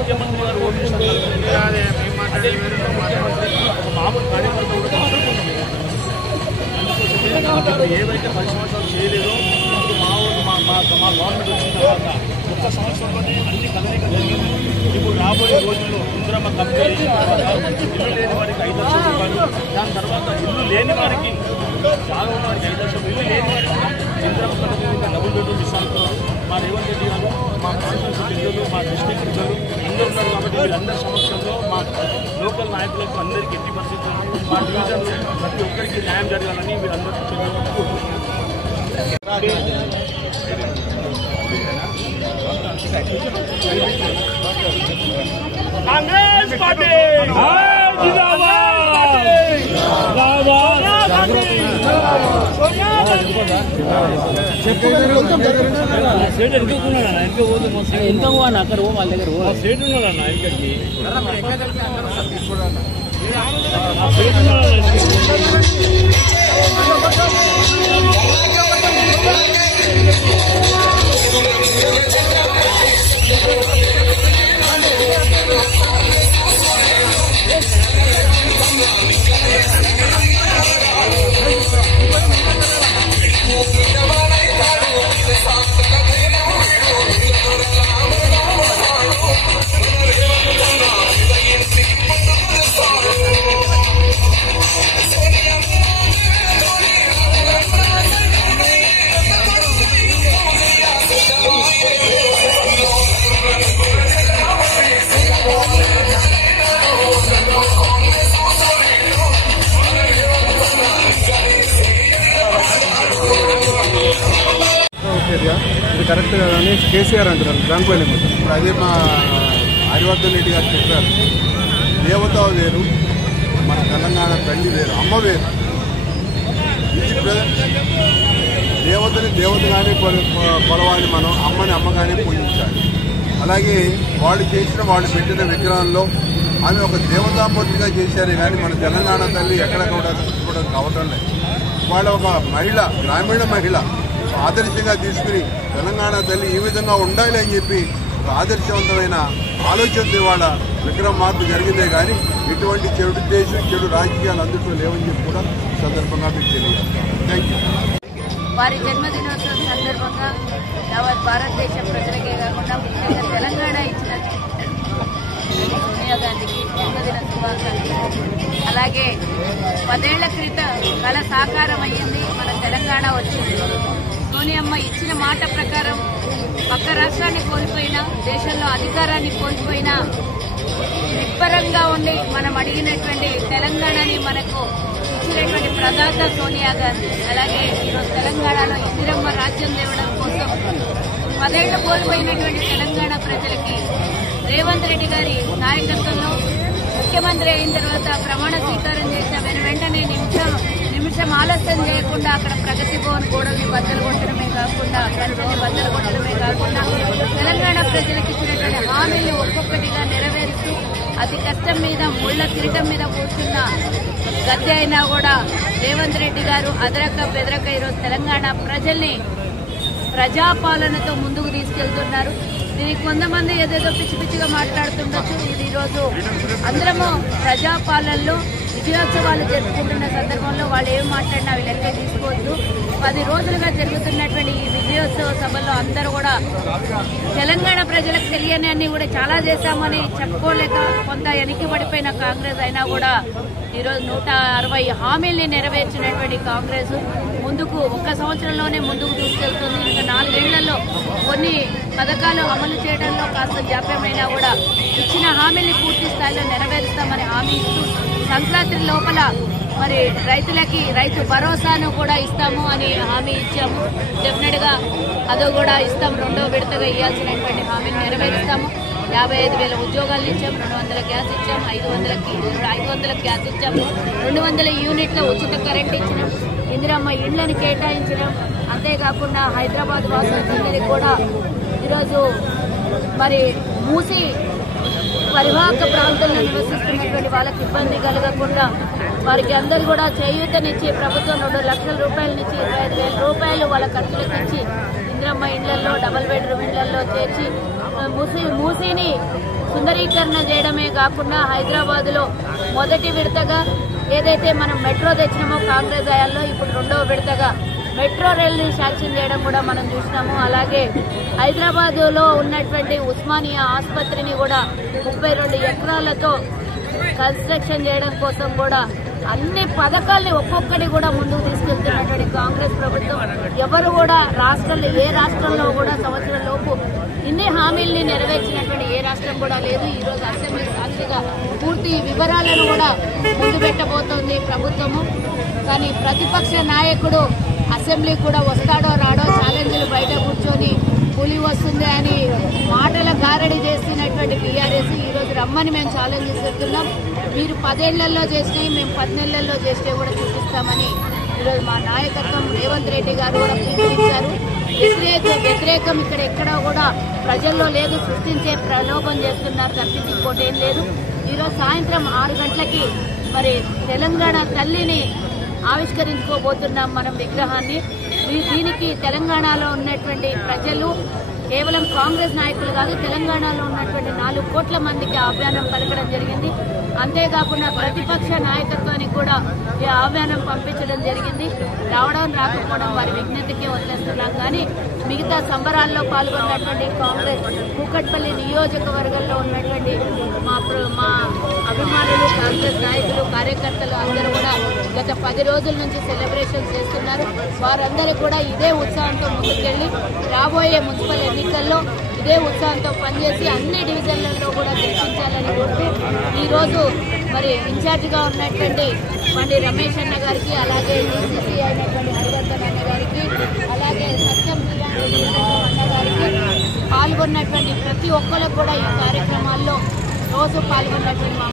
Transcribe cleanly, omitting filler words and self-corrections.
ముఖ్యమంత్రి గారు మామూలు కార్యకర్త ఏదైతే 10 సంవత్సరాలు చేయలేదో ఇప్పుడు మా గవర్నమెంట్ వచ్చిన తర్వాత ఒక్క సంవత్సరంలోనే అన్ని కదలిక జరిగింది. ఇప్పుడు రాబోయే రోజుల్లో ఇందిరమ్మ కంపెనీ ఇల్లు లేని వారికి 5 లక్షల రూపాయలు, దాని తర్వాత ఇల్లు లేని వారికి చాలా వారికి 5 లక్షలు, ఇల్లు లేని వారికి ఇందిరమ్మ కంపెనీ డబుల్ బెడ్రూమ్ ఇస్తాను. మా రేవంత్ రెడ్డి గారు, మా కాన్స్టిట్యూన్సీ పెద్దలు, మా డిస్ట్రిక్ట్ పెద్దలు అందరూ ఉన్నారు. కాబట్టి వీళ్ళందరి సమక్షంలో మా లోకల్ నాయకులకు అందరికీ ఎట్టి పరిస్థితులు మా డివిజన్లో ప్రతి ఒక్కరికి న్యాయం జరగాలని వీళ్ళందరికీ కాంగ్రెస్ పార్టీ ఎంత పోవాలి అక్కడ వాళ్ళ దగ్గర సీట్ ఉన్నదన్న ఇక్కడికి ఇది కరెక్ట్ కదా అని కేసీఆర్ అంటున్నారు. దానిపైన ఇప్పుడు అదే మా హరివర్ధన్ రెడ్డి గారు చెప్పారు, దేవత వేరు, మన తెలంగాణ తల్లి వేరు, అమ్మ వేరు. దేవతగానే కొలవాలి మనం, అమ్మని అమ్మగానే పూజించాలి. అలాగే వాళ్ళు పెట్టిన విగ్రహంలో ఆమె ఒక దేవతామూర్తిగా చేశారే కానీ మన తెలంగాణ తల్లి ఎక్కడ కూడా కావటం లేదు. వాళ్ళ ఒక మహిళ, గ్రామీణ మహిళ ఆదర్శంగా తీసుకుని తెలంగాణ తల్లి ఈ విధంగా ఉండాలి అని చెప్పి ఒక ఆదర్శవంతమైన ఆలోచనతో వాళ్ళ విగ్రహం మార్పు జరిగిందే కానీ ఎటువంటి చెడు ఉద్దేశం, చెడు రాజకీయాలు అందులో లేవని చెప్పి కూడా సందర్భంగా మీకు తెలియజేస్తాం. Thank you. వారి జన్మదినోత్సవం సందర్భంగా యావత్ భారతదేశ ప్రజలకే కాకుండా ముఖ్యంగా తెలంగాణ ఇచ్చిన సోనియా గాంధీకి జన్మదిన శుభాకాంక్షలు. అలాగే 10 ఏళ్ల క్రితం కళ సాకారం అయ్యింది, మన తెలంగాణ వచ్చింది. సోనియమ్మ ఇచ్చిన మాట ప్రకారం పక్క రాష్ట్రాన్ని కోల్పోయినా, దేశంలో అధికారాన్ని కోల్పోయినా నిబ్బరంగా ఉండి మనం అడిగినటువంటి తెలంగాణని మనకు ఇచ్చినటువంటి ప్రదాత సోనియా గాంధీ. అలాగే ఈరోజు తెలంగాణలో ఇందిరమ్మ రాజ్యం తేవడం కోసం 10 ఏళ్లు కోల్పోయినటువంటి తెలంగాణ ప్రజలకి రేవంత్ రెడ్డి గారి నాయకత్వంలో ముఖ్యమంత్రి అయిన తర్వాత ప్రమాణ స్వీకారం చేసిన వెంటనే నిమిషం ఆలస్యం చేయకుండా అక్కడ ప్రగతి భవన్ గోడల్ని బద్దలు కొట్టడమే కాకుండా గంటని బద్దలు కొట్టడమే కాకుండా తెలంగాణ ప్రజలకు ఇచ్చినటువంటి హామీలు ఒక్కొక్కటిగా నెరవేరుస్తూ అతి కష్టం మీద ముళ్ల కిరీటం మీద కూర్చున్న గద్దె అయినా కూడా రేవంత్ రెడ్డి గారు అదరక బెదరక ఈరోజు తెలంగాణ ప్రజల్ని ప్రజాపాలనతో ముందుకు తీసుకెళ్తున్నారు. దీనికి కొంతమంది ఏదేదో పిచ్చి పిచ్చిగా మాట్లాడుతుండొచ్చు. ఇది ఈరోజు అందరము ప్రజాపాలనలో విజయోత్సవాలు జరుపుకుంటున్న సందర్భంలో వాళ్ళు ఏం మాట్లాడినా అవి లెక్క తీసుకోవద్దు. 10 రోజులుగా జరుగుతున్నటువంటి ఈ విజయోత్సవ సభలో అందరూ కూడా తెలంగాణ ప్రజలకు తెలియని అన్ని కూడా చాలా చేశామని చెప్పుకోలేక కొంత వెనక్కి పడిపోయిన కాంగ్రెస్ అయినా కూడా ఈరోజు 160 హామీల్ని నెరవేర్చినటువంటి కాంగ్రెస్ ముందుకు 1 సంవత్సరంలోనే ముందుకు తీసుకెళ్తుంది. ఇంకా 4 ఏళ్లలో కొన్ని పథకాలు అమలు చేయడంలో కాస్త జాప్యమైనా కూడా ఇచ్చిన హామీల్ని పూర్తి స్థాయిలో నెరవేరుస్తామని హామీ ఇస్తూ సంక్రాంతి లోపల మరి రైతులకి రైతు భరోసాను కూడా ఇస్తాము అని హామీ ఇచ్చాము. డెఫినెట్ గా అదో కూడా ఇస్తాం. 2వ విడతగా ఇవ్వాల్సినటువంటి హామీని నెరవేరుస్తాము. 55,000 ఉద్యోగాలు ఇచ్చాం, 200 గ్యాస్ ఇచ్చాం, 500 గ్యాస్ ఇచ్చాం, 200 యూనిట్ల ఉచిత కరెంట్ ఇచ్చినాం, ఇందిరమ్మ ఇండ్లను కేటాయించడం. అంతేకాకుండా హైదరాబాద్ వాసులందరికీ కూడా ఈరోజు మరి మూసి పరివాహక ప్రాంతాల్లో నివసిస్తున్నటువంటి వాళ్ళకి ఇబ్బంది కలగకుండా వారికి అందరూ కూడా చేయూతనిచ్చి ప్రభుత్వం 2 లక్షల రూపాయల నుంచి 25,000 రూపాయలు వాళ్ళ ఖర్చులకు ఇచ్చి ఇందిరమ్మ ఇండ్లలో డబుల్ బెడ్రూమ్ ఇండ్లలో చేర్చి మూసీని సుందరీకరణ చేయడమే కాకుండా హైదరాబాద్ లో మొదటి విడతగా ఏదైతే మనం మెట్రో తెచ్చినామో కాంగ్రెస్ హయాంలో ఇప్పుడు 2వ విడతగా మెట్రో రైల్ని శాంక్షన్ చేయడం కూడా మనం చూసినాము. అలాగే హైదరాబాద్ లో ఉన్నటువంటి ఉస్మానియా ఆసుపత్రిని కూడా 32 ఎకరాలతో కన్స్ట్రక్షన్ చేయడం కోసం కూడా అన్ని పథకాల్ని ఒక్కొక్కటి కూడా ముందుకు తీసుకెళ్తున్నటువంటి కాంగ్రెస్ ప్రభుత్వం ఎవరు కూడా ఏ రాష్ట్రంలో కూడా సంవత్సరం లోపు ఇన్ని హామీల్ని నెరవేర్చినటువంటి ఏ రాష్ట్రం కూడా లేదు. ఈ రోజు అసెంబ్లీ సాక్షిగా పూర్తి వివరాలను కూడా ముందు పెట్టబోతోంది ప్రభుత్వము. కానీ ప్రతిపక్ష నాయకుడు అసెంబ్లీ కూడా వస్తాడో రాడో ఛాలెంజ్లు బయట కూర్చొని పులి వస్తుంది అని మాటల గారడి చేస్తున్నటువంటి టీఆర్ఎస్ ఈ రోజు రమ్మని మేము ఛాలెంజ్ చేస్తున్నాం. మీరు 10 ఏళ్లలో చేసినవి మేము 10 నెలల్లో చేస్తే కూడా చూపిస్తామని ఈరోజు మా నాయకత్వం రేవంత్ రెడ్డి గారు కూడా పిలుపునిచ్చారు. వ్యతిరేకం ఇక్కడ ఎక్కడా కూడా ప్రజల్లో లేదు, సృష్టించే ప్రలోభం చేస్తున్నారు తప్పించి ఇంకోటి ఏం లేదు. ఈరోజు సాయంత్రం 6 గంటలకి మరి తెలంగాణ తల్లిని ఆవిష్కరించుకోబోతున్నాం మనం విగ్రహాన్ని. దీనికి తెలంగాణలో ఉన్నటువంటి ప్రజలు కేవలం కాంగ్రెస్ నాయకులు కాదు, తెలంగాణలో ఉన్నటువంటి 4 కోట్ల మందికి ఆహ్వానం పలకడం జరిగింది. అంతేకాకుండా ప్రతిపక్ష నాయకత్వానికి కూడా ఈ ఆహ్వానం పంపించడం జరిగింది. రావడం రాకపోవడం వారి విజ్ఞతకే వదిలేస్తున్నాం. కానీ మిగతా సంబరాల్లో పాల్గొన్నటువంటి కాంగ్రెస్ కూకట్పల్లి నియోజకవర్గంలో ఉన్నటువంటి మా అభిమానులు, కాంగ్రెస్ నాయకులు, కార్యకర్తలు అందరూ కూడా గత 10 రోజుల నుంచి సెలబ్రేషన్ చేస్తున్నారు. వారందరూ కూడా ఇదే ఉత్సాహంతో ముందుకెళ్లి రాబోయే మున్సిపల్ ఎన్నికల్లో ఇదే ఉత్సాహంతో పనిచేసి అన్ని డివిజన్లలో కూడా గెలిపించాలని కోరుతూ ఈ రోజు మరి ఇన్ఛార్జిగా ఉన్నటువంటి మండి రమేష్ అన్న గారికి, అలాగే డీసీసీ అయినటువంటి హరివర్ధన్ అన్న గారికి, అలాగే సత్యం అన్న గారికి పాల్గొన్నటువంటి ప్రతి ఒక్కరికి కూడా ఈ కార్యక్రమాల్లో రోజు పాల్గొన్నటువంటి